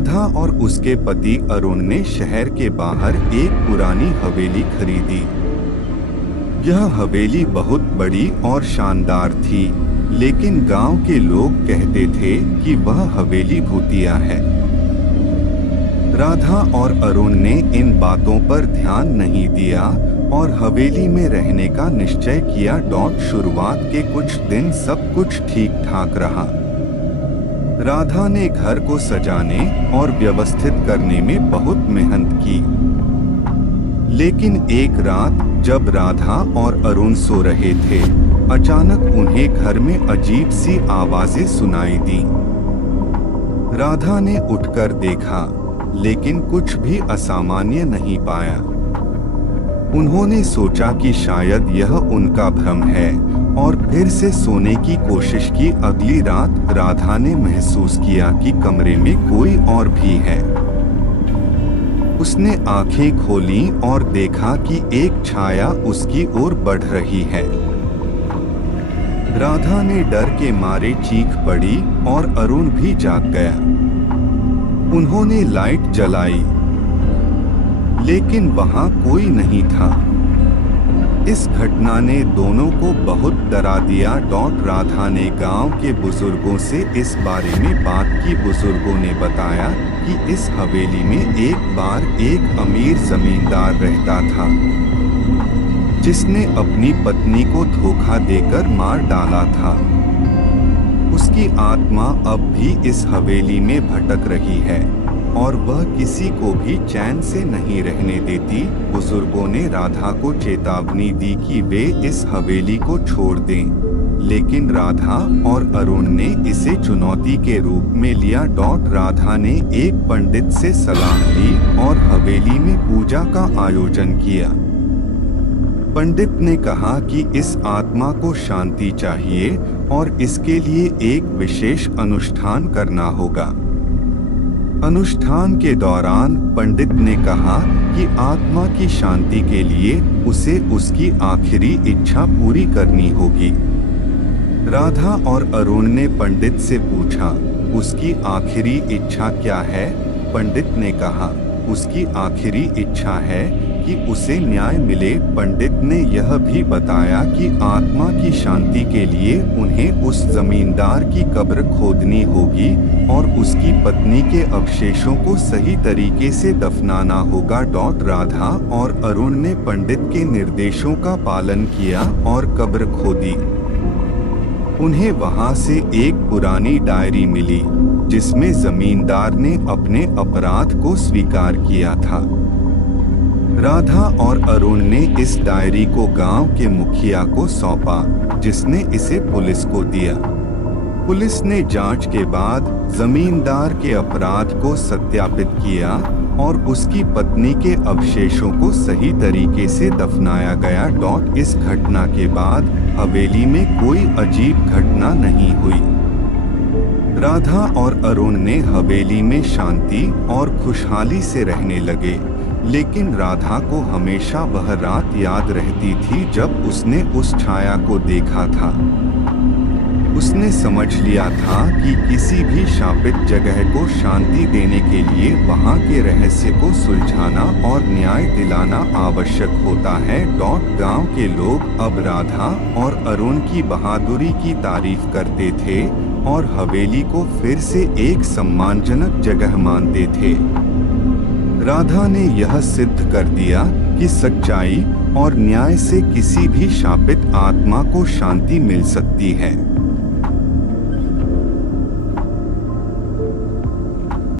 राधा और उसके पति अरुण ने शहर के बाहर एक पुरानी हवेली खरीदी। यह हवेली बहुत बड़ी और शानदार थी, लेकिन गांव के लोग कहते थे कि वह हवेली भूतिया है। राधा और अरुण ने इन बातों पर ध्यान नहीं दिया और हवेली में रहने का निश्चय किया। शुरुआत के कुछ दिन सब कुछ ठीक ठाक रहा। राधा ने घर को सजाने और व्यवस्थित करने में बहुत मेहनत की, लेकिन एक रात जब राधा और अरुण सो रहे थे, अचानक उन्हें घर में अजीब सी आवाजें सुनाई दी। राधा ने उठकर देखा, लेकिन कुछ भी असामान्य नहीं पाया। उन्होंने सोचा कि शायद यह उनका भ्रम है और फिर से सोने की कोशिश की। अगली रात राधा ने महसूस किया कि कमरे में कोई और भी है। उसने आंखें खोलीं और देखा कि एक छाया उसकी ओर बढ़ रही है। राधा ने डर के मारे चीख पड़ी और अरुण भी जाग गया। उन्होंने लाइट जलाई, लेकिन वहां कोई नहीं था। इस घटना ने दोनों को बहुत डरा दिया। राधा ने गांव के बुजुर्गों से इस बारे में बात की। बुजुर्गों ने बताया कि इस हवेली में एक बार एक अमीर जमींदार रहता था, जिसने अपनी पत्नी को धोखा देकर मार डाला था। उसकी आत्मा अब भी इस हवेली में भटक रही है और वह किसी को भी चैन से नहीं रहने देती। बुजुर्गों ने राधा को चेतावनी दी कि वे इस हवेली को छोड़ दें, लेकिन राधा और अरुण ने इसे चुनौती के रूप में लिया। राधा ने एक पंडित से सलाह ली और हवेली में पूजा का आयोजन किया। पंडित ने कहा कि इस आत्मा को शांति चाहिए और इसके लिए एक विशेष अनुष्ठान करना होगा। अनुष्ठान के दौरान पंडित ने कहा कि आत्मा की शांति के लिए उसे उसकी आखिरी इच्छा पूरी करनी होगी। राधा और अरुण ने पंडित से पूछा, उसकी आखिरी इच्छा क्या है? पंडित ने कहा, उसकी आखिरी इच्छा है कि उसे न्याय मिले। पंडित ने यह भी बताया कि आत्मा की शांति के लिए उन्हें उस जमींदार की कब्र खोदनी होगी और उसकी पत्नी के अवशेषों को सही तरीके से दफनाना होगा। राधा और अरुण ने पंडित के निर्देशों का पालन किया और कब्र खोदी। उन्हें वहां से एक पुरानी डायरी मिली, जिसमें जमींदार ने अपने अपराध को स्वीकार किया था। राधा और अरुण ने इस डायरी को गांव के मुखिया को सौंपा, जिसने इसे पुलिस को दिया। पुलिस ने जांच के बाद जमींदार के अपराध को सत्यापित किया और उसकी पत्नी के अवशेषों को सही तरीके से दफनाया गया। इस घटना के बाद हवेली में कोई अजीब घटना नहीं हुई। राधा और अरुण ने हवेली में शांति और खुशहाली से रहने लगे, लेकिन राधा को हमेशा वह रात याद रहती थी जब उसने उस छाया को देखा था। उसने समझ लिया था कि किसी भी शापित जगह को शांति देने के लिए वहां के रहस्य को सुलझाना और न्याय दिलाना आवश्यक होता है। गांव के लोग अब राधा और अरुण की बहादुरी की तारीफ करते थे और हवेली को फिर से एक सम्मानजनक जगह मानते थे। राधा ने यह सिद्ध कर दिया कि सच्चाई और न्याय से किसी भी शापित आत्मा को शांति मिल सकती है।